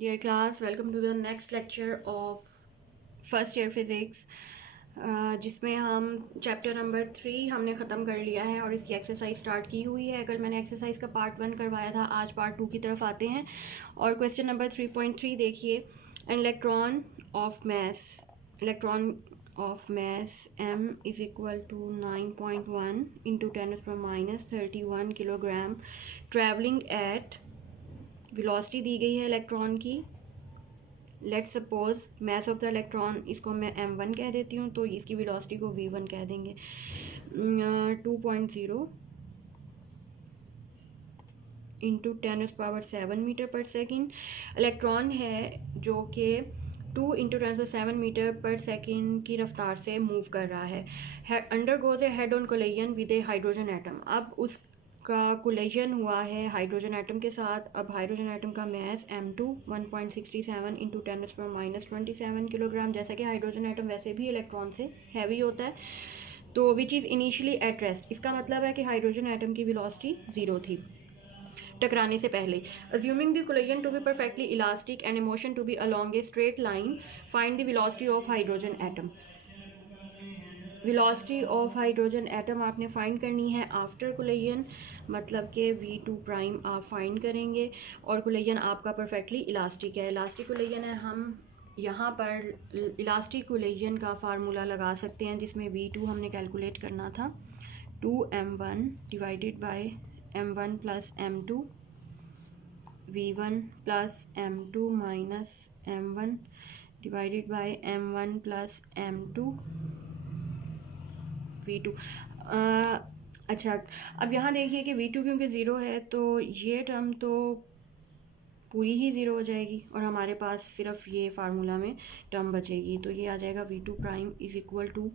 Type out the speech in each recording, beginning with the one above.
Dear class, welcome to the next lecture of first year physics, जिसमें हम chapter number 3 हमने ख़त्म कर लिया है और इसकी एक्सरसाइज स्टार्ट की हुई है। अगर मैंने एक्सरसाइज का पार्ट 1 करवाया था, आज पार्ट 2 की तरफ आते हैं और क्वेश्चन नंबर 3.3 देखिए। An electron of mass m is equal to 9.1 into 10⁻³ kilogram travelling at velocity दी गई है इलेक्ट्रॉन की। Let's suppose mass of the electron, इसको मैं m1 कह देती हूँ, तो इसकी वेलोसिटी को v1 कह देंगे। 2.0 इंटू 10⁻⁷ मीटर पर सेकेंड इलेक्ट्रॉन है जो कि 2 इंटू 10⁻⁷ मीटर पर सेकेंड की रफ्तार से मूव कर रहा है। Under goes A head on collision with A hydrogen atom. अब उसका कोलिजन हुआ है हाइड्रोजन एटम के साथ। अब हाइड्रोजन एटम का मैस m2 1.67 इंटू 10⁻⁻27 किलोग्राम। जैसा कि हाइड्रोजन एटम वैसे भी इलेक्ट्रॉन से हैवी होता है, तो which is initially at rest. इसका मतलब है कि हाइड्रोजन एटम की वेलोसिटी 0 थी टकराने से पहले। Assuming the collision to be perfectly elastic and motion to be along a straight line, find the velocity of hydrogen atom. Velocity of hydrogen atom आपने फाइंड करनी है आफ्टर कोलिजन, मतलब कि v2 प्राइम आप फाइंड करेंगे और collision आपका perfectly elastic है। इलास्टिक कोलिजन है, हम यहाँ पर इलास्टिक कोलिजन का फार्मूला लगा सकते हैं जिसमें v2 हमने कैलकुलेट करना था 2m1 divided by m1 plus m2 v1 plus m2 minus m1 divided by m1 plus m2 v2। अच्छा, अब यहाँ देखिए कि v2 क्योंकि ज़ीरो है तो ये टर्म तो पूरी ही ज़ीरो हो जाएगी और हमारे पास सिर्फ ये फार्मूला में टर्म बचेगी। तो ये आ जाएगा v2 prime is equal to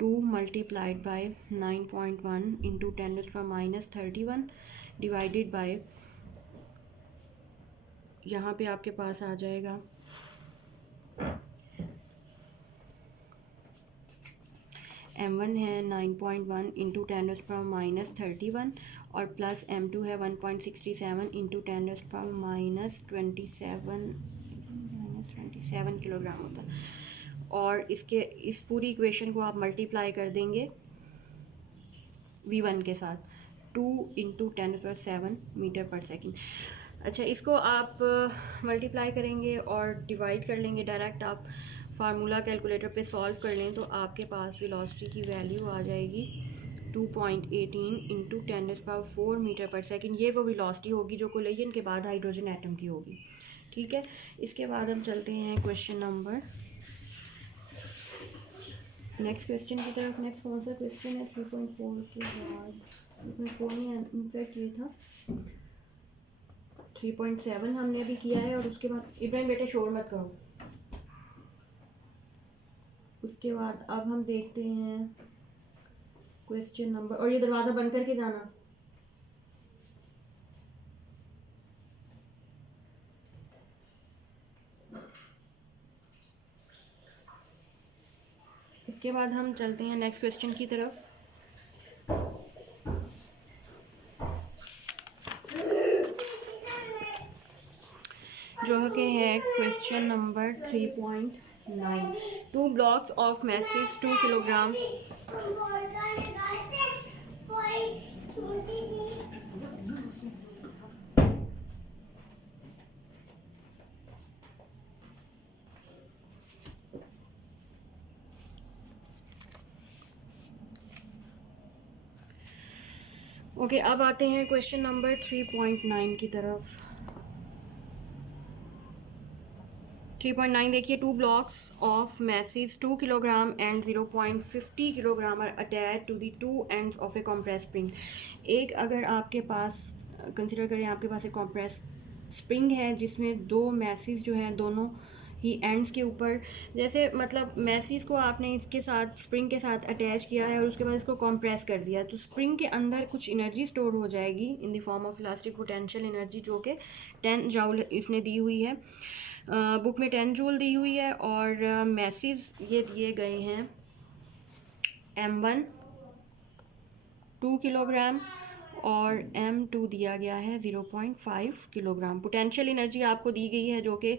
2 multiplied by 9.1 into 10⁻⁻31 divided by, यहाँ पे आपके पास आ जाएगा m1 है 9.1 इंटू 10⁻⁻31 और प्लस m2 है 1.67 इंटू 10⁻⁻27 किलोग्राम होता है। और इस पूरी इक्वेशन को आप मल्टीप्लाई कर देंगे v1 के साथ 2 इंटू 10⁻⁷ मीटर पर सेकेंड। अच्छा, इसको आप मल्टीप्लाई करेंगे और डिवाइड कर लेंगे। डायरेक्ट आप फार्मूला कैलकुलेटर पे सॉल्व कर लें तो आपके पास वेलोसिटी की वैल्यू आ जाएगी 2.18 इंटू 10⁻⁴ मीटर पर सेकेंड। ये वो वेलोसिटी होगी जो कोलिजन के बाद हाइड्रोजन एटम की होगी। ठीक है, इसके बाद हम चलते हैं क्वेश्चन नंबर नेक्स्ट क्वेश्चन की तरफ। नेक्स्ट कौन सा क्वेश्चन है? 3.4 के बाद 3.4 में इनफैक्ट ये था 3.7 हमने अभी किया है और उसके बाद इब्राहिम बेटे शोर मत करो। उसके बाद अब हम देखते हैं क्वेश्चन नंबर, और ये दरवाज़ा बंद करके जाना। इसके बाद हम चलते हैं नेक्स्ट क्वेश्चन की तरफ। जो कि है question number 3.9। 2 blocks of masses 2 kilogram okay, अब आते हैं क्वेश्चन नंबर 3.9 की तरफ। 3.9 देखिए। 2 blocks of masses 2 kilogram and 0.50 kilogram are attach to the 2 ends of a compressed spring। एक अगर आपके पास कंसिडर करें, आपके पास एक कॉम्प्रेस स्प्रिंग है जिसमें 2 मैसेस जो हैं दोनों ही एंड्स के ऊपर, जैसे मतलब मैसेस को आपने इसके साथ स्प्रिंग के साथ अटैच किया है और उसके बाद इसको कॉम्प्रेस कर दिया, तो स्प्रिंग के अंदर कुछ एनर्जी स्टोर हो जाएगी in the form of elastic potential energy, जो कि 10 जूल इसने दी हुई है। बुक में 10 जूल दी हुई है और मैसेज ये दिए गए हैं m1 2 किलोग्राम और M2 दिया गया है 0.5 किलोग्राम। पोटेंशियल एनर्जी आपको दी गई है जो कि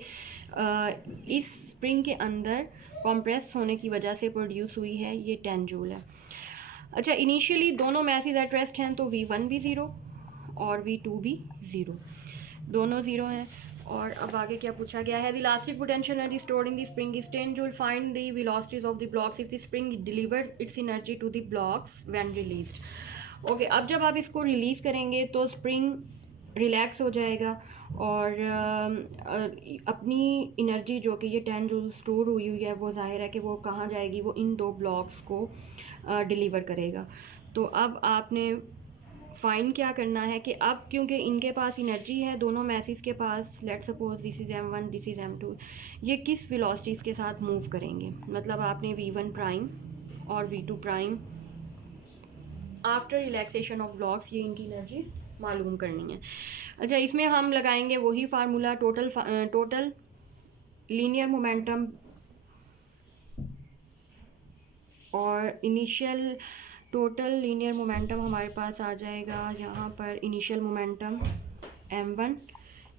इस स्प्रिंग के अंदर कॉम्प्रेस होने की वजह से प्रोड्यूस हुई है, ये 10 जूल है। अच्छा, इनिशियली दोनों मैसेज एट रेस्ट हैं तो V1 भी ज़ीरो और V2 भी ज़ीरो, दोनों ज़ीरो हैं। और अब आगे क्या पूछा गया है, the elastic potential energy stored in the spring is 10 joule, find the velocities of the blocks if the spring delivers its energy to the blocks when released. Okay, अब जब आप इसको रिलीज़ करेंगे तो स्प्रिंग रिलैक्स हो जाएगा और अपनी एनर्जी जो कि ये 10 जूल स्टोर हुई हुई है वो जाहिर है कि वो कहाँ जाएगी, वो इन दो ब्लॉक्स को डिलीवर करेगा। तो अब आपने फाइन क्या करना है कि अब क्योंकि इनके पास एनर्जी है, दोनों मैसेज के पास, let suppose this is M1, this is M2, ये किस वेलोसिटीज़ के साथ मूव करेंगे। मतलब आपने V1 प्राइम और V2 prime after relaxation of blocks, ये इनकी एनर्जीज मालूम करनी है। अच्छा, इसमें हम लगाएंगे वही फार्मूला, टोटल लीनियर मोमेंटम और इनिशियल टोटल लीनियर मोमेंटम हमारे पास आ जाएगा यहाँ पर initial momentum M1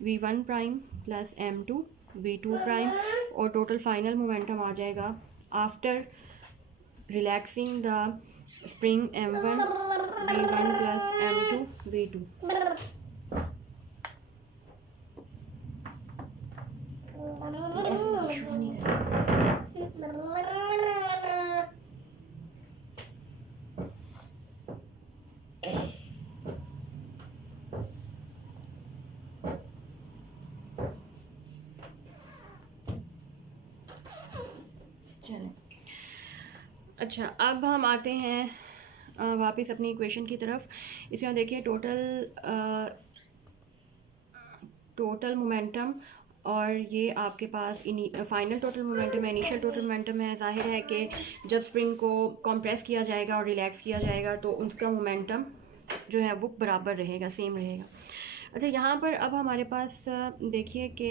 V1 prime plus M2 V2 prime, और टोटल फाइनल मोमेंटम आ जाएगा after relaxing the spring M1 V1 plus M2 V2। चलें, अच्छा अब हम आते हैं वापस अपनी इक्वेशन की तरफ। इसमें देखिए टोटल मोमेंटम और ये आपके पास फाइनल टोटल मोमेंटम है, इनिशियल टोटल मोमेंटम है। जाहिर है कि जब स्प्रिंग को कंप्रेस किया जाएगा और रिलैक्स किया जाएगा तो उसका मोमेंटम जो है वो बराबर रहेगा, सेम रहेगा। अच्छा, यहाँ पर अब हमारे पास देखिए कि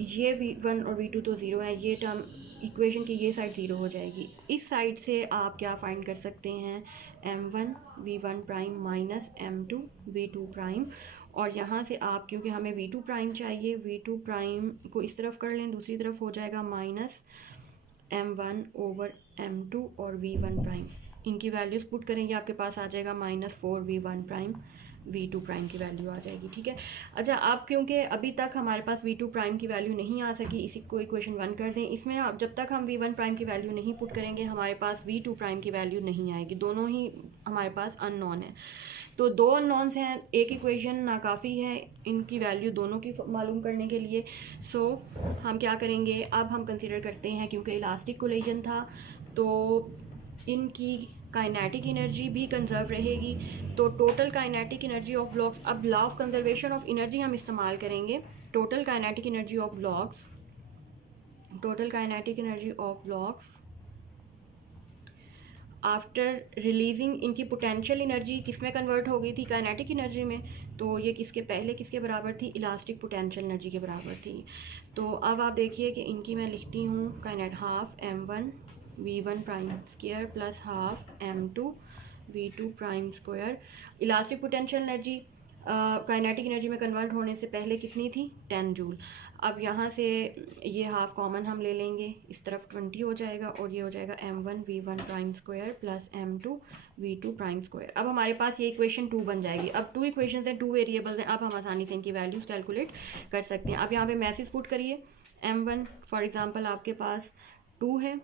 ये V1 और V2 तो ज़ीरो है, ये टर्म इक्वेशन की ये साइड ज़ीरो हो जाएगी। इस साइड से आप क्या फाइंड कर सकते हैं, M1 V1 prime minus M2 V2 prime, और यहाँ से आप क्योंकि हमें V2 प्राइम चाहिए, V2 प्राइम को इस तरफ कर लें, दूसरी तरफ हो जाएगा माइनस M1 ओवर M2 और V1 प्राइम, इनकी वैल्यूज़ पुट करेंगे, आपके पास आ जाएगा -4 V1 प्राइम V2 प्राइम की वैल्यू आ जाएगी। ठीक है। अच्छा, आप क्योंकि अभी तक हमारे पास V2 प्राइम की वैल्यू नहीं आ सकी, इसी को इक्वेशन 1 कर दें। इसमें अब जब तक हम V1 प्राइम की वैल्यू नहीं पुट करेंगे हमारे पास V2 प्राइम की वैल्यू नहीं आएगी, दोनों ही हमारे पास अननोन है। तो दो अननोन्स हैं, एक इक्वेशन नाकाफ़ी है इनकी वैल्यू दोनों की मालूम करने के लिए। सो हम क्या करेंगे, अब हम कंसिडर करते हैं क्योंकि इलास्टिक कोलिजन था तो इनकी काइनेटिक एनर्जी भी कंजर्व रहेगी। तो total kinetic energy of blocks, अब law of conservation of energy हम इस्तेमाल करेंगे। Total kinetic energy of blocks, total kinetic energy of blocks after releasing, इनकी पोटेंशियल एनर्जी किस में कन्वर्ट हो गई थी, काइनेटिक एनर्जी में। तो ये किसके पहले किसके बराबर थी, इलास्टिक पोटेंशियल एनर्जी के बराबर थी। तो अब आप देखिए कि इनकी मैं लिखती हूँ kinetic half M1 V1 prime square plus half M2 V2 prime square. Elastic potential energy kinetic energy में कन्वर्ट होने से पहले कितनी थी, 10 जूल। अब यहाँ से ये हाफ कॉमन हम ले लेंगे, इस तरफ 20 हो जाएगा और ये हो जाएगा M1 V1 prime square plus M2 V2 prime square. अब हमारे पास ये इक्वेशन 2 बन जाएगी। अब 2 इक्वेशन हैं, 2 वेरिएबल्स हैं, अब हम आसानी से इनकी वैल्यूज़ कैलकुलेट कर सकते हैं। अब यहाँ पे मैसेज पुट करिए, M1 फॉर एग्जांपल आपके पास 2 है,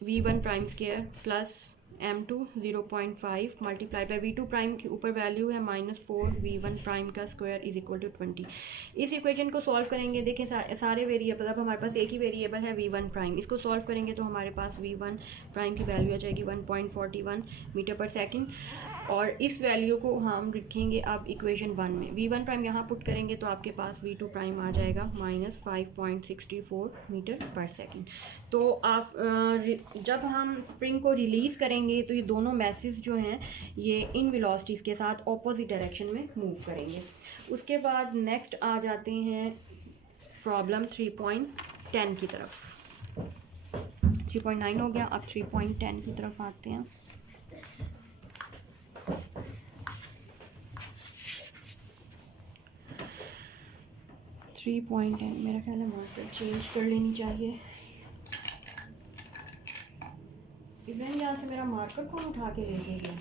V1 prime square plus M2 0.5 multiply by V2 prime के ऊपर वैल्यू है -4 V1 प्राइम का स्क्वायर इज इक्वल टू 20। इस इक्वेशन को सॉल्व करेंगे, देखें सारे वेरिएबल, अब हमारे पास एक ही वेरिएबल है V1 प्राइम, इसको सॉल्व करेंगे तो हमारे पास V1 प्राइम की वैल्यू आ जाएगी 1.41 मीटर पर सेकेंड, और इस वैल्यू को हम रखेंगे अब इक्वेशन 1 में। V1 प्राइम यहाँ पुट करेंगे तो आपके पास V2 प्राइम आ जाएगा -5.64 मीटर पर सेकेंड। तो आप जब हम स्प्रिंग को रिलीज़ करेंगे तो ये दोनों मैसेज जो हैं ये इन वेलोसिटीज़ के साथ ऑपोजिट डायरेक्शन में मूव करेंगे। उसके बाद नेक्स्ट आ जाते हैं प्रॉब्लम 3.10 की तरफ। 3.9 हो गया, अब 3.10 की तरफ आते हैं। 3.10 मेरा ख्याल है मार्कर चेंज कर लेनी चाहिए। इवन यहाँ से मेरा मार्कर कौन उठा के लेके गया?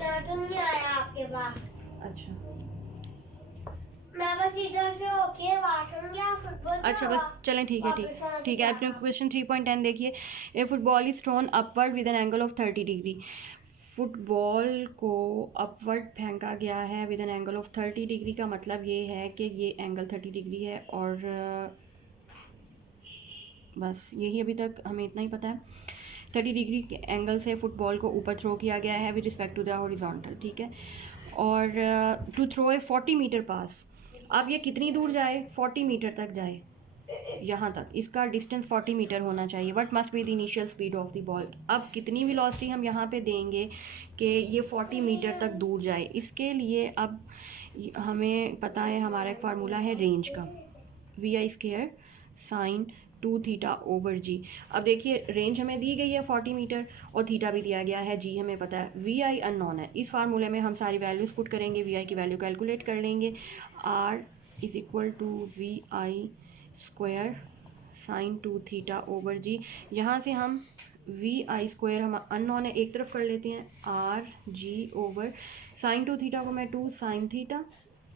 मैं तो नहीं आया आपके पास। अच्छा मैं बस इधर से होके वॉशरूम गया, फुटबॉल अच्छा बस चलें ठीक है ठीक है। आपने क्वेश्चन 3.10 देखिए। A football is thrown upward with an angle of 30 degree. Football को अपवर्ड फेंका गया है with an angle of 30 degree का मतलब ये है कि ये एंगल 30 डिग्री है और बस यही अभी तक हमें इतना ही पता है। 30 डिग्री के एंगल से फुटबॉल को ऊपर थ्रो किया गया है with respect to the horizontal, ठीक है। और to throw a 40 metre pass, अब ये कितनी दूर जाए? 40 मीटर तक जाए, यहाँ तक इसका डिस्टेंस 40 मीटर होना चाहिए। What must be the initial speed of the ball. अब कितनी वेलोसिटी हम यहाँ पे देंगे कि ये 40 मीटर तक दूर जाए? इसके लिए अब हमें पता है, हमारा एक फार्मूला है रेंज का, VI² साइन 2 थीटा ओवर जी। अब देखिए रेंज हमें दी गई है 40 मीटर और थीटा भी दिया गया है, जी हमें पता है, VI अननोन है। इस फार्मूले में हम सारी वैल्यूज़ पुट करेंगे, VI की वैल्यू कैलकुलेट कर लेंगे। R is equal to VI² sine 2 theta over g. यहाँ से हम VI² हम अननोन है एक तरफ कर लेते हैं, RG ओवर साइन 2 थीटा को मैं 2 साइन थीटा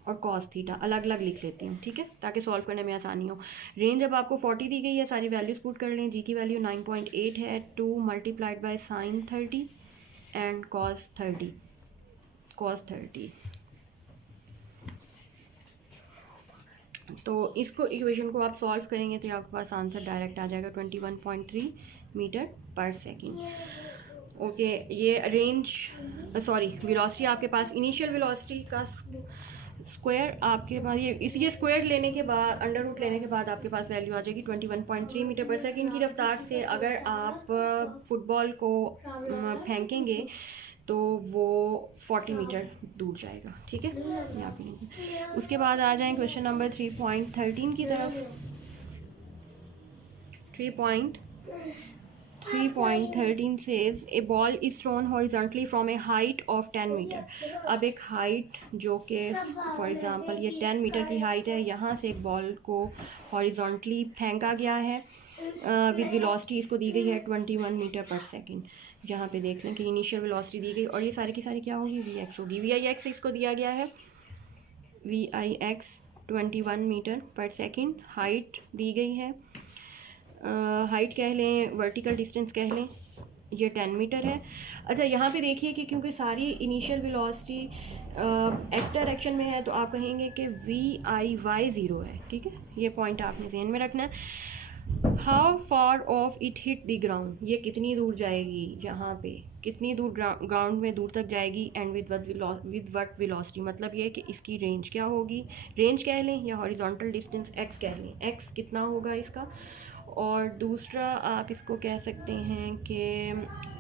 और कॉस थीटा अलग अलग लिख लेती हूँ, ठीक है, ताकि सॉल्व करने में आसानी हो। रेंज अब आपको 40 दी गई है, सारी वैल्यूज़ पुट कर लें। जी की वैल्यू 9.8 है, 2 multiplied by sine 30 and cos 30। तो इसको इक्वेशन को आप सॉल्व करेंगे तो आपके पास आंसर डायरेक्ट आ जाएगा 21.3 मीटर पर सेकेंड। ओके, ये रेंज वेलोसिटी आपके पास, इनिशियल वेलोसिटी का स्क्वायर आपके पास, ये स्क्वायर लेने के बाद, अंडर रूट लेने के बाद आपके पास वैल्यू आ जाएगी 21.3 मीटर पर सेकेंड की रफ्तार से। अगर आप फुटबॉल को फेंकेंगे तो वो 40 मीटर दूर जाएगा, ठीक है। ये आपके लिए। उसके बाद आ जाएं क्वेश्चन नंबर 3.13 की तरफ। 3.13 says a ball is thrown horizontally from a height of 10 metre. अब एक हाइट जो कि फॉर एग्जांपल ये 10 मीटर की हाइट है, यहाँ से एक बॉल को हॉरिजॉन्टली फेंका गया है विद वेलोसिटी इसको दी गई है 21 मीटर पर सेकेंड। यहाँ पे देख लें कि इनिशियल वेलोसिटी दी गई और ये सारी की सारी क्या होगी? VX होगी। VIX इसको दिया गया है, VIX 21 मीटर पर सेकेंड। हाइट दी गई है, हाइट कह लें, वर्टिकल डिस्टेंस कह लें, ये 10 मीटर है। अच्छा यहाँ पे देखिए कि क्योंकि सारी इनिशियल वेलोसिटी एक्स डायरेक्शन में है तो आप कहेंगे कि VIY 0 है, ठीक है, ये पॉइंट आपने ज़हन में रखना है। How far of it hit the ground, ये कितनी दूर जाएगी, यहाँ पे कितनी दूर ग्राउंड में दूर तक जाएगी, एंड विद व्हाट वेलोसिटी, मतलब ये है कि इसकी रेंज क्या होगी, रेंज कह लें या हॉरिजॉन्टल डिस्टेंस एक्स कह लें, एक्स कितना होगा इसका। और दूसरा आप इसको कह सकते हैं कि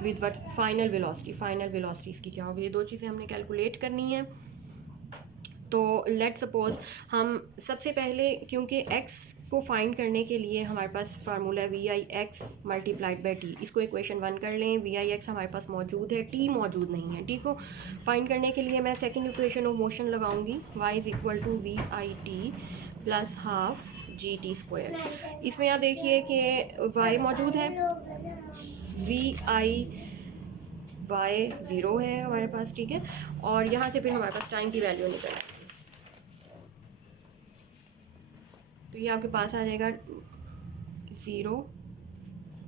विद व्हाट फाइनल वेलोसिटी इसकी क्या होगी। ये दो चीज़ें हमने कैलकुलेट करनी है। तो लेट सपोज हम सबसे पहले, क्योंकि x को फाइंड करने के लिए हमारे पास फार्मूला है VIX मल्टीप्लाइड बाई टी, इसको इक्वेशन 1 कर लें। VIX हमारे पास मौजूद है, t मौजूद नहीं है। t को फाइंड करने के लिए मैं सेकंड इक्वेशन ऑफ मोशन लगाऊंगी, y is equal to VIT plus half GT²। इसमें आप देखिए कि y मौजूद है, VIY 0 है हमारे पास, ठीक है। और यहाँ से फिर हमारे पास टाइम की वैल्यू निकल है, तो ये आपके पास आ जाएगा 0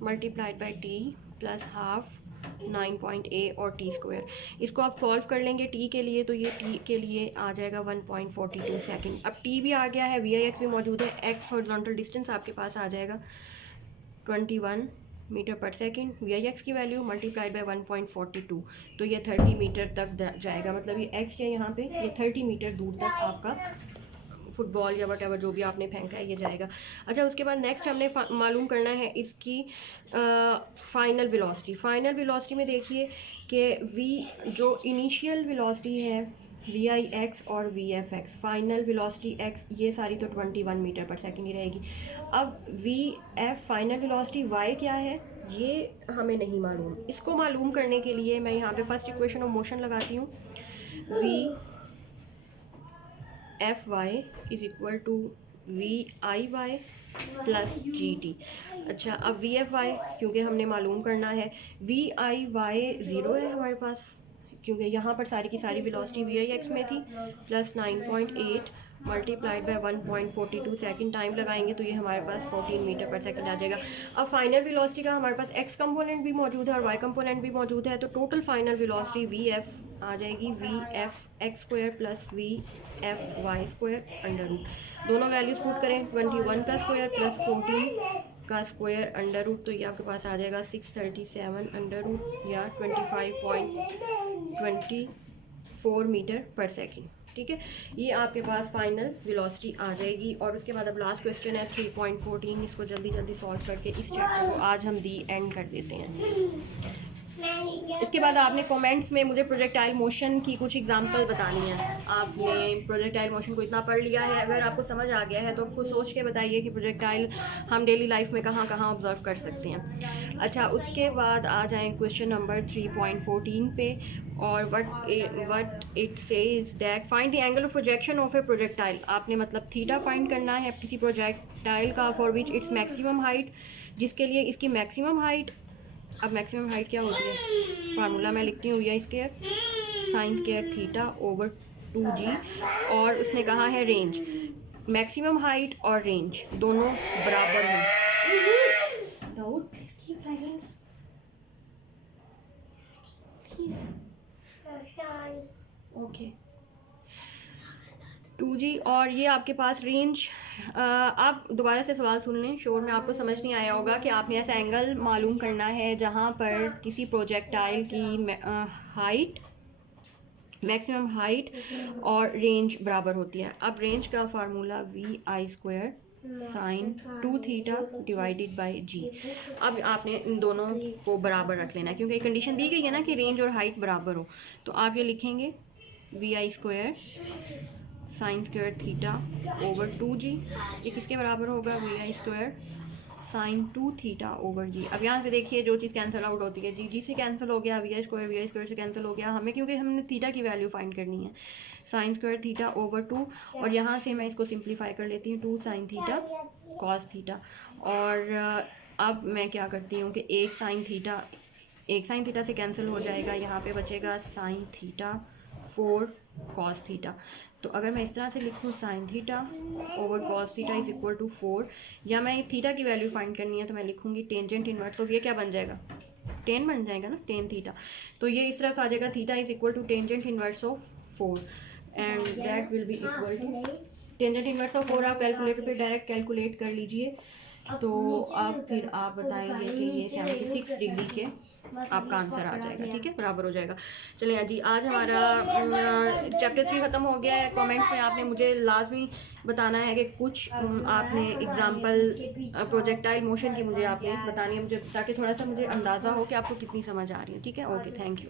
multiplied by T plus half 9.8 और t²। इसको आप सॉल्व कर लेंगे t के लिए, तो ये t के लिए आ जाएगा 1.42 सेकेंड। अब t भी आ गया है, VIX भी मौजूद है, x हॉरिजॉन्टल डिस्टेंस आपके पास आ जाएगा 21 मीटर पर सेकेंड। VIX की वैल्यू मल्टीप्लाइड बाई 1.42, तो ये 30 मीटर तक जाएगा, मतलब ये x है यहाँ पे, ये 30 मीटर दूर तक आपका फुटबॉल या वट एवर जो भी आपने फेंका है ये जाएगा। अच्छा, उसके बाद नेक्स्ट हमने मालूम करना है इसकी फाइनल वेलोसिटी में देखिए कि v जो इनिशियल वेलोसिटी है VIX और VFX, फाइनल वेलोसिटी x, ये सारी तो 21 मीटर पर सेकेंड ही रहेगी। अब VF फाइनल वेलोसिटी y क्या है ये हमें नहीं मालूम। इसको मालूम करने के लिए मैं यहाँ पे फर्स्ट इक्वेशन ऑफ मोशन लगाती हूँ, VFY is equal to VIY plus GT। अच्छा, अब VFY क्योंकि हमने मालूम करना है, VIY 0 है हमारे पास क्योंकि यहाँ पर सारी की सारी वेलोसिटी VIX में थी, plus 9.8 multiplied by 1.42 second time लगाएंगे तो ये हमारे पास 14 मीटर पर सेकंड आ जाएगा। अब फाइनल वेलोसिटी का हमारे पास एक्स कंपोनेंट भी मौजूद है और वाई कंपोनेंट भी मौजूद है, तो टोटल फाइनल वेलोसिटी VF आ जाएगी VF(x)² plus VF(y)² under root. दोनों वैल्यूज पुट करें, 21 का स्क्वायर प्लस 14 का स्क्वायर अंडर रूट, तो ये आपके पास आ जाएगा 637 अंडर रूट या 25.24 मीटर पर सेकंड। ठीक है, ये आपके पास फाइनल वेलोसिटी आ जाएगी। और उसके बाद अब लास्ट क्वेश्चन है 3.14, इसको जल्दी जल्दी सॉल्व करके इस चैप्टर को आज हम दी एंड कर देते हैं। इसके बाद आपने कमेंट्स में मुझे प्रोजेक्टाइल मोशन की कुछ एग्जांपल बतानी है। आपने प्रोजेक्टाइल मोशन को इतना पढ़ लिया है, अगर आपको समझ आ गया है तो खुद सोच के बताइए कि प्रोजेक्टाइल हम डेली लाइफ में कहाँ कहाँ ऑब्जर्व कर सकते हैं। अच्छा, उसके बाद आ जाएँ क्वेश्चन नंबर 3.14 पे, और what it says that find the angle of projection of A projectile. आपने मतलब थीटा फाइंड करना है किसी प्रोजेक्टाइल का, for which its maximum height, जिसके लिए इसकी मैक्सिमम हाइट। अब मैक्सिमम हाइट क्या होती है, फार्मूला मैं लिखती हूँ या square sine square theta over 2g, और उसने कहा है रेंज, मैक्सिमम हाइट और रेंज दोनों बराबर हैं। ओके, 2g, और ये आपके पास रेंज। आप दोबारा से सवाल सुन लें, शोर में आपको समझ नहीं आया होगा कि आपने ऐसा एंगल मालूम करना है जहाँ पर किसी प्रोजेक्टाइल की हाइट, मैक्सिमम हाइट और रेंज बराबर होती है। अब रेंज का formula VI² sine 2 theta divided by g। अब आपने इन दोनों को बराबर रख लेना है क्योंकि कंडीशन दी गई है ना कि रेंज और हाइट बराबर हो, तो आप ये लिखेंगे VI² sine square theta over 2g, ये किसके बराबर होगा, VI² sine 2 theta over g। अब यहाँ पे देखिए जो चीज़ कैंसिल आउट होती है, जी से कैंसिल हो गया, VI² से कैंसिल हो गया हमें, क्योंकि हमने थीटा की वैल्यू फाइंड करनी है, साइन स्क्वायर थीटा ओवर 2, और यहाँ से मैं इसको सिंप्लीफाई कर लेती हूँ, 2 साइन थीटा कॉस थीटा। और अब मैं क्या करती हूँ कि एक साइन थीटा से कैंसिल हो जाएगा, यहाँ पे बचेगा साइन थीटा 4 कॉस थीटा। तो अगर मैं इस तरह से लिखूँ sine theta over cos theta is equal to 4, या मैं थीटा की वैल्यू फाइंड करनी है तो मैं लिखूँगी टेंजेंट इनवर्स, तो ये क्या बन जाएगा, टेन बन जाएगा ना, टेन थीटा। तो ये इस तरफ आ जाएगा, theta is equal to tangent inverse of 4 and that will be equal to tangent inverse of 4। आप कैलकुलेटर पे डायरेक्ट कैलकुलेट कर लीजिए, तो अब फिर आप बताएंगे कि ये 76 डिग्री के आपका आंसर आ जाएगा। ठीक है, बराबर हो जाएगा। चलिए जी, आज हमारा चैप्टर 3 ख़त्म हो गया है। कमेंट्स में आपने मुझे लाजमी बताना है कि कुछ आपने एग्जांपल प्रोजेक्टाइल मोशन की मुझे आपने बतानी है मुझे, ताकि थोड़ा सा मुझे अंदाज़ा हो कि आपको कितनी समझ आ रही है। ठीक है, ओके, थैंक यू।